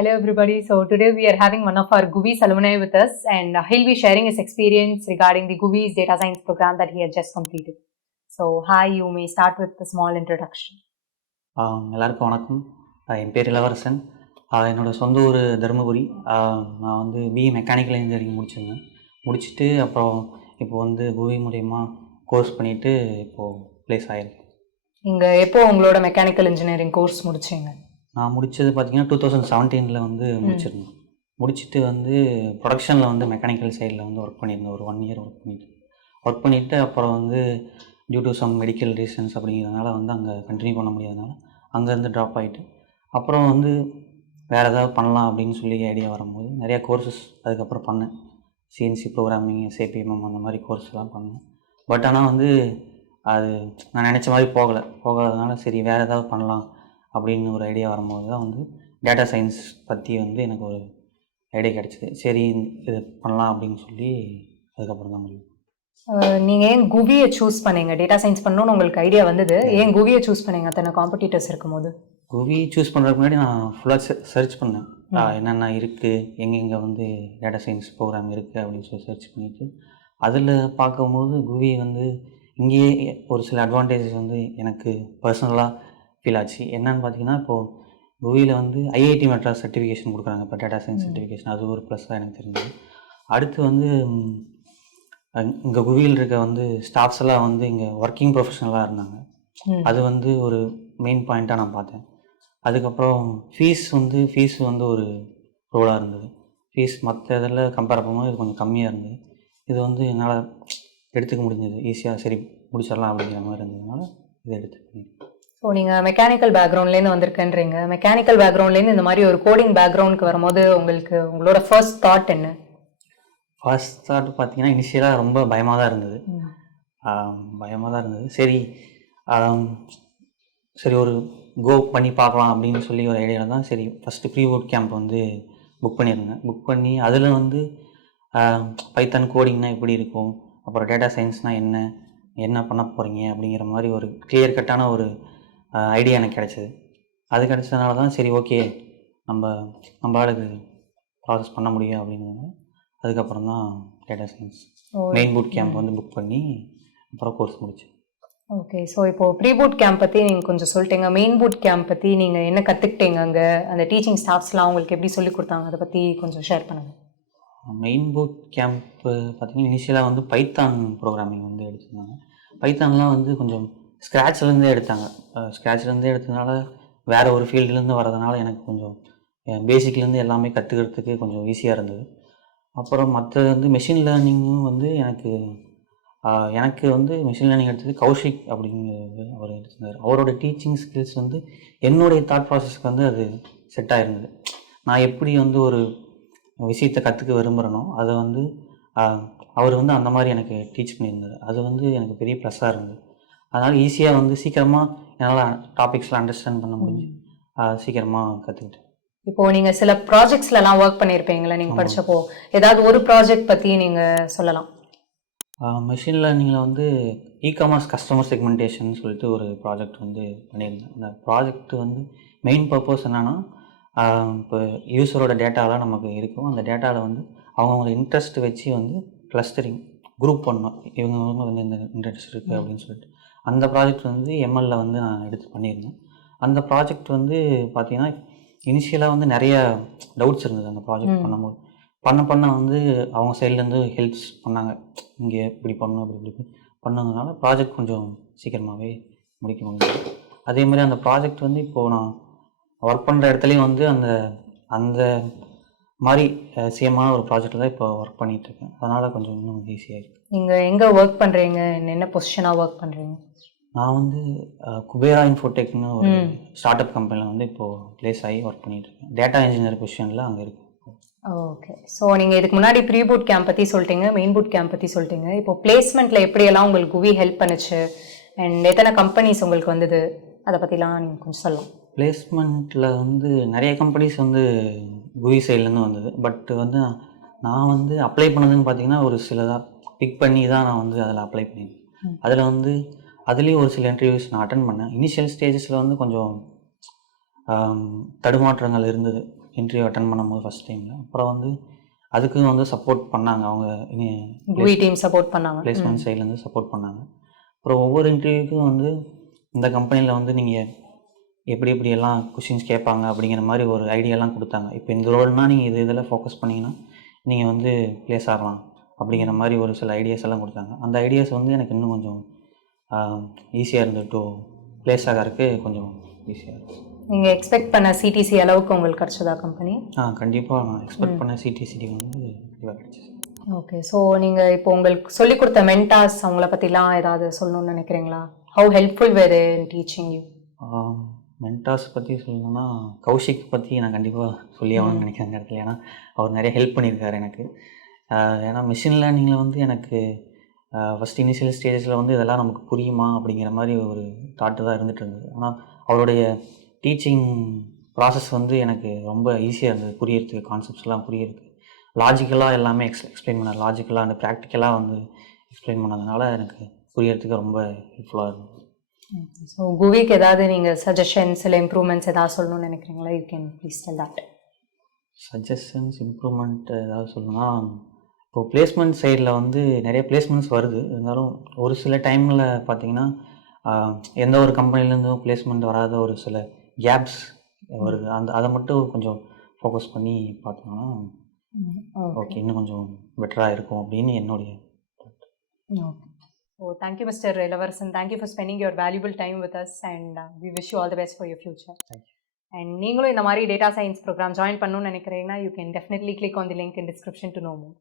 Hello everybody. So today we are having one of our GUVI's alumni with us, and he'll be sharing his experience regarding the GUVI's data science program that he had just completed. So hi, you may start with a small introduction. எல்லாருக்கும் வணக்கம். என் பேர் இளவரசன். என்னோடய சொந்த ஊர் தருமபுரி. நான் வந்து BE mechanical engineering முடிச்சுட்டு அப்புறம் இப்போ வந்து GUVI மூலயமா கோர்ஸ் பண்ணிவிட்டு இப்போது ப்ளேஸ் ஆகிருக்கேன். இங்கே எப்போ உங்களோட மெக்கானிக்கல் இன்ஜினியரிங் கோர்ஸ் முடிச்சிங்க? நான் முடித்தது பார்த்திங்கன்னா 2017 வந்து முடிச்சிருந்தேன். முடிச்சுட்டு வந்து ப்ரொடக்ஷனில் வந்து மெக்கானிக்கல் சைடில் வந்து ஒர்க் பண்ணியிருந்தேன். ஒரு 1 இயர் ஒர்க் பண்ணிவிட்டு அப்புறம் வந்து due to some medical reasons அப்படிங்கிறதுனால வந்து அங்கே கண்டினியூ பண்ண முடியாதனால அங்கேருந்து ட்ராப் ஆகிட்டு அப்புறம் வந்து வேறு ஏதாவது பண்ணலாம் அப்படின்னு சொல்லி ஐடியா வரும்போது நிறையா கோர்சஸ் அதுக்கப்புறம் பண்ணேன். சிஎன்சி ப்ரோக்ராமிங், SAPMM அந்த மாதிரி கோர்ஸ்லாம் பண்ணேன். பட் ஆனால் வந்து அது நான் நினச்ச மாதிரி போகாதனால சரி வேறு ஏதாவது பண்ணலாம் அப்படின்னு ஒரு ஐடியா வரும்போது தான் வந்து டேட்டா சயின்ஸ் பற்றி வந்து எனக்கு ஒரு ஐடியா கிடச்சிது. சரி இது பண்ணலாம் அப்படின்னு சொல்லி அதுக்கப்புறம் தான் முடியும். நீங்கள் ஏன் GUVIயை சூஸ் பண்ணீங்க? டேட்டா சயின்ஸ் பண்ணணும்னு உங்களுக்கு ஐடியா வந்தது, ஏன் GUVIயை சூஸ் பண்ணீங்க அத்தனை காம்படிட்டர்ஸ் இருக்கும்போது? GUVI சூஸ் பண்ணுறதுக்கு முன்னாடி நான் ஃபுல்லாக சர்ச் பண்ணேன். என்னென்ன இருக்குது, எங்கெங்கே வந்து டேட்டா சயின்ஸ் ப்ரோக்ராம் இருக்குது அப்படின்னு சொல்லி சர்ச் பண்ணிவிட்டு அதில் பார்க்கும்போது GUVI வந்து இங்கேயே ஒரு சில அட்வான்டேஜஸ் வந்து எனக்கு பர்சனலாக ஃபீல் ஆச்சு. என்னென்னு பார்த்தீங்கன்னா இப்போது GUVIயில் வந்து IIT மெட்ராஸ் சர்டிஃபிகேஷன் கொடுக்குறாங்க. இப்போ டேட்டா சயின்ஸ் சர்டிஃபிகேஷன் அது ஒரு ப்ளஸ்ஸாக எனக்கு தெரிஞ்சது. அடுத்து வந்து இங்கே GUVIயில் இருக்க வந்து ஸ்டாஃப்ஸ் எல்லாம் வந்து இங்கே ஒர்க்கிங் ப்ரொஃபஷனலாக இருந்தாங்க. அது வந்து ஒரு மெயின் பாயிண்ட்டாக நான் பார்த்தேன். அதுக்கப்புறம் ஃபீஸ் வந்து ஒரு ரோலாக இருந்தது. ஃபீஸ் மற்ற இதில் கம்பேர் பண்ணும்போது இது கொஞ்சம் கம்மியாக இருந்தது. இது வந்து என்னால் எடுத்துக்க முடிஞ்சது ஈஸியாக. சரி முடிச்சிடலாம் அப்படிங்கிற மாதிரி இருந்ததுனால இதை எடுத்துக்கிட்டேன். ஸோ நீங்கள் மெக்கானிக்கல் பேக்ரவுண்ட்லேருந்து வந்திருக்கேன்றீங்க. மெக்கானிக்கல் பேக்ரவுண்ட்லேருந்து இந்த மாதிரி ஒரு கோடிங் பேக்ரவுண்டுக்கு வரும்போது உங்களோட ஃபர்ஸ்ட் தாட் என்ன? ஃபர்ஸ்ட் தாட் பார்த்தீங்கன்னா இனிஷியலாக ரொம்ப பயமாக தான் இருந்தது. சரி ஒரு கோ பண்ணி பார்க்கலாம் அப்படின்னு சொல்லி ஒரு ஐடியாவில் தான் சரி ஃபஸ்ட்டு ப்ரீ போட் கேம்ப் வந்து புக் பண்ணி அதில் வந்து பைத்தான் கோடிங்னால் எப்படி இருக்கும், அப்புறம் டேட்டா சயின்ஸ்னால் என்ன பண்ண போகிறீங்க அப்படிங்கிற மாதிரி ஒரு கிளியர் கட்டான ஒரு ஐடியா எனக்கு கிடச்சிது. அது கிடச்சதுனால தான் சரி ஓகே நம்மளால் இது ப்ராசஸ் பண்ண முடியும் அப்படிங்கிறது. அதுக்கப்புறம் தான் data science main boot camp வந்து புக் பண்ணி அப்புறம் கோர்ஸ் முடித்தேன். ஓகே. ஸோ இப்போது ப்ரீ பூட் கேம்ப் பற்றி நீங்கள் கொஞ்சம் சொல்லிட்டீங்க. மெயின் பூட் கேம்ப் பற்றி நீங்கள் என்ன கற்றுக்கிட்டீங்க? அங்கே அந்த டீச்சிங் ஸ்டாஃப்ஸ்லாம் உங்களுக்கு எப்படி சொல்லிக் கொடுத்தாங்க? அதை பற்றி கொஞ்சம் ஷேர் பண்ணுங்கள். மெயின் பூட் கேம்ப்பு பார்த்திங்கன்னா இனிஷியலாக வந்து பைத்தான் ப்ரோக்ராமிங் வந்து எடுத்திருந்தாங்க. பைத்தான்லாம் வந்து கொஞ்சம் ஸ்க்ராட்ச்லேருந்தே எடுத்ததுனால வேறு ஒரு ஃபீல்டுலேருந்து வரதுனால எனக்கு கொஞ்சம் பேசிக்லேருந்து எல்லாமே கற்றுக்கிறதுக்கு கொஞ்சம் ஈஸியாக இருந்தது. அப்புறம் மற்றது வந்து மெஷின் லேர்னிங்கும் வந்து எனக்கு வந்து மெஷின் லேர்னிங் எடுத்தது கௌஷிக் அப்படிங்கிறது அவர் எடுத்திருந்தார். அவரோட டீச்சிங் ஸ்கில்ஸ் வந்து என்னுடைய தாட் ப்ராசஸ்க்கு வந்து அது செட் ஆகிருந்தது. நான் எப்படி வந்து ஒரு விஷயத்தை கற்றுக்க விரும்புகிறேனோ அதை வந்து அவர் வந்து அந்த மாதிரி எனக்கு டீச் பண்ணியிருந்தார். அது வந்து எனக்கு பெரிய ப்ளஸ்ஸாக இருந்தது. அதனால் ஈஸியாக வந்து சீக்கிரமாக என்னால் டாபிக்ஸ்லாம் அண்டர்ஸ்டாண்ட் பண்ண முடிஞ்சு சீக்கிரமாக கற்றுக்கிட்டேன். இப்போது நீங்கள் சில ப்ராஜெக்ட்ஸ்லாம் ஒர்க் பண்ணியிருப்பீங்களா நீங்கள் படித்தப்போ? ஏதாவது ஒரு ப்ராஜெக்ட் பற்றி நீங்கள் சொல்லலாம். மெஷின் லேர்னிங்கில் வந்து இ-காமர்ஸ் கஸ்டமர் செக்மெண்டேஷன் சொல்லிட்டு ஒரு ப்ராஜெக்ட் வந்து பண்ணியிருந்தேன். அந்த ப்ராஜெக்ட் வந்து மெயின் பர்பஸ் என்னென்னா இப்போ யூஸரோட டேட்டாலாம் நமக்கு இருக்கும். அந்த டேட்டாவில் வந்து அவங்கவுங்கள இன்ட்ரெஸ்ட் வச்சு வந்து கிளஸ்டரிங் குரூப் பண்ணோம். இவங்க வந்து இந்த இன்ட்ரெஸ்ட் இருக்குது அப்படின்னு சொல்லிட்டு அந்த ப்ராஜெக்ட் வந்து MLல வந்து நான் எடுத்து பண்ணியிருந்தேன். அந்த ப்ராஜெக்ட் வந்து பார்த்திங்கன்னா இனிஷியலாக வந்து நிறைய டவுட்ஸ் இருந்தது. அந்த ப்ராஜெக்ட் பண்ணும்போது பண்ண வந்து அவங்க சைட்லேருந்து ஹெல்ப்ஸ் பண்ணாங்க. இங்கே இப்படி பண்ணணும் இப்படி பண்ணதுனால ப்ராஜெக்ட் கொஞ்சம் சீக்கிரமாகவே முடிக்க முடியும். அதே மாதிரி அந்த ப்ராஜெக்ட் வந்து இப்போது நான் ஒர்க் பண்ணுற இடத்துலையும் வந்து அந்த மாதிரி சேமான ஒரு ப்ராஜெக்டில் தான் இப்போ ஒர்க் பண்ணிகிட்ருக்கேன். அதனால் கொஞ்சம் இன்னும் ஈஸியாக இருக்குது. நீங்கள் எங்கே ஒர்க் பண்ணுறீங்க? என்ன பொசிஷனாக ஒர்க் பண்ணுறீங்க? நான் வந்து குபேரா இன்ஃபோடெக்னு ஒரு ஸ்டார்ட் அப் கம்பெனியில் வந்து இப்போது ப்ளேஸ் ஆகி ஒர்க் பண்ணிகிட்ருக்கேன். டேட்டா இன்ஜினியர் பொசிஷனில் அங்கே இருக்குது. ஓகே. ஸோ நீங்கள் இதுக்கு முன்னாடி ப்ரீ பூட் கேம்ப் பற்றி சொல்லிட்டீங்க, மெயின் பூட் கேம்ப் பற்றி சொல்லிட்டீங்க. இப்போ பிளேஸ்மெண்ட்டில் எப்படியெல்லாம் உங்களுக்கு GUVI ஹெல்ப் பண்ணுச்சு அண்ட் எத்தனை கம்பெனிஸ் உங்களுக்கு வந்தது, அதை பற்றிலாம் நீங்கள் கொஞ்சம் சொல்லலாம். பிளேஸ்மெண்ட்டில் வந்து நிறைய கம்பெனிஸ் வந்து GUVI சைட்லேருந்து வந்தது. பட் வந்து நான் வந்து அப்ளை பண்ணதுன்னு பார்த்தீங்கன்னா ஒரு சிலதாக பிக் பண்ணி தான் நான் வந்து அதில் அப்ளை பண்ணியிருந்தேன். அதில் வந்து அதுலேயும் ஒரு சில இன்டர்வியூஸ் நான் அட்டன் பண்ணேன். இனிஷியல் ஸ்டேஜஸில் வந்து கொஞ்சம் தடுமாற்றங்கள் இருந்தது. இன்டர்வியூ அட்டன் பண்ணும்போது ஃபஸ்ட் டைமில். அப்புறம் வந்து அதுக்கும் வந்து சப்போர்ட் பண்ணாங்க அவங்க, GUVI டீம் சப்போர்ட் பண்ணாங்க. பிளேஸ்மெண்ட் சைட்லேருந்து சப்போர்ட் பண்ணாங்க. அப்புறம் ஒவ்வொரு இன்டர்வியூக்கும் வந்து இந்த கம்பெனியில் வந்து நீங்கள் எப்படி எப்படியெல்லாம் கொஷின்ஸ் கேட்பாங்க அப்படிங்கிற மாதிரி ஒரு ஐடியாலாம் கொடுத்தாங்க. இப்போ இந்த ரோல்னால் நீங்கள் இதில் ஃபோக்கஸ் பண்ணிங்கன்னா நீங்கள் வந்து ப்ளேஸ் ஆகலாம் அப்படிங்கிற மாதிரி ஒரு சில ஐடியாஸ் எல்லாம் கொடுத்தாங்க. அந்த ஐடியாஸ் வந்து எனக்கு இன்னும் கொஞ்சம் ஈஸியாக இருந்தது. டு ப்ளேஸ் ஆகிறதுக்கு கொஞ்சம் ஈஸியாக இருக்குது. நீங்கள் எக்ஸ்பெக்ட் பண்ண CTC அளவுக்கு உங்களுக்கு கிடச்சதா கம்பெனி? கண்டிப்பாக நான் எக்ஸ்பெக்ட் பண்ண CTCD வந்து இதாக கிடச்சிச்சு. ஓகே. ஸோ நீங்கள் இப்போ உங்களுக்கு சொல்லிக் கொடுத்த மென்டார்ஸ் அவங்கள பற்றிலாம் ஏதாவது சொல்லணும்னு நினைக்கிறீங்களா? How helpful were in teaching you? Mentors பற்றி சொல்லணும்னா கௌஷிக் பற்றி நான் கண்டிப்பாக சொல்லி ஆகணும்னு நினைக்கிறேன் இந்த இடத்துல. ஏன்னா அவர் நிறைய ஹெல்ப் பண்ணியிருக்காரு எனக்கு. ஏன்னா மிஷின் லேர்னிங்கில் வந்து எனக்கு ஃபஸ்ட் இனிஷியல் ஸ்டேஜஸில் வந்து இதெல்லாம் நமக்கு புரியுமா அப்படிங்கிற மாதிரி ஒரு தாட்டு தான் இருந்துகிட்டு இருந்தது. ஆனால் அவருடைய டீச்சிங் ப்ராசஸ் வந்து எனக்கு ரொம்ப ஈஸியாக இருந்தது புரியறதுக்கு, கான்செப்ட்ஸ்லாம் புரியறதுக்கு. லாஜிக்கலாக எல்லாமே எக்ஸ்பிளைன் பண்ணார். லாஜிக்கலாக அண்ட் ப்ராக்டிக்கலாக வந்து எக்ஸ்பிளைன் பண்ணதுனால எனக்கு புரியறதுக்கு ரொம்ப ஹெல்ப்ஃபுல்லாக இருந்தது. ஸோ குவிக்கு ஏதாவது நீங்கள் சஜஷன்ஸ் இல்லை இம்ப்ரூவ்மெண்ட்ஸ் ஏதாவது சொல்லணும்னு நினைக்கிறீங்களா? You can please tell that. Suggestions improvement ஏதாவது சொல்லணும்னா, இப்போது பிளேஸ்மெண்ட் சைடில் வந்து நிறைய பிளேஸ்மெண்ட்ஸ் வருது. இருந்தாலும் ஒரு சில டைமில் பார்த்திங்கன்னா எந்த ஒரு கம்பெனிலேருந்தும் பிளேஸ்மெண்ட் வராத ஒரு சில கேப்ஸ் வருது. அதை மட்டும் கொஞ்சம் ஃபோக்கஸ் பண்ணி பார்த்தோம்னா ஓகே, இன்னும் கொஞ்சம் பெட்டராக இருக்கும் அப்படின்னு என்னுடைய thought. Okay. So thank you, Mr. Illavarasan. Thank you for spending your valuable time with us, and we wish you all the best for your future. Thank you. And நீங்களும் இந்த மாதிரி டேட்டா சயின்ஸ் ப்ரோக்ராம் ஜாயின் பண்ணணும்னு நினைக்கிறீங்கன்னா you can definitely click on the link in description to know more.